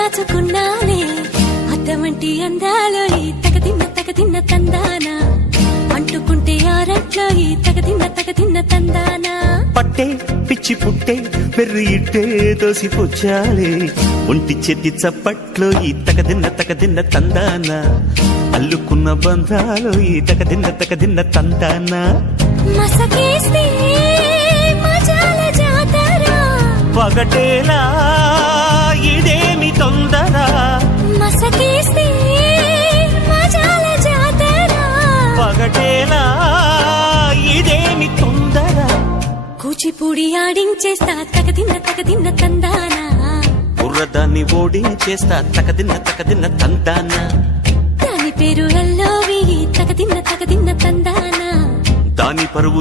దాచుకున్నాలే అద్దమంటి అందాలో ఈ తగదిన్న తందానా అంటుకుంటే ఆరట్లో ఈ తగదిన్న తందానా పట్టే పిచ్చి పుట్టే పెర్రి ఇట్టే దోసిపుచ్చాలే ఒంటి చెట్టి చప్పట్లో ఈ తగదిన్న తందానా అల్లుకున్న బంధాలు ఈ తగదిన్న తందానా మసకేస్తే మజాల జాతర పగటేలా ఇదేమి తొందర మసకేస్తే మజాల జాతర పగటేలా ఇదేమి తొందర కూచిపూడి ఆడించేస్తా తగదిన్న తందానా బుర్రదాన్ని ఓడించేస్తా తగదిన్న తందానా దాని పేరు ఎల్లోవి తగదిన్న తందానా దాని పరువు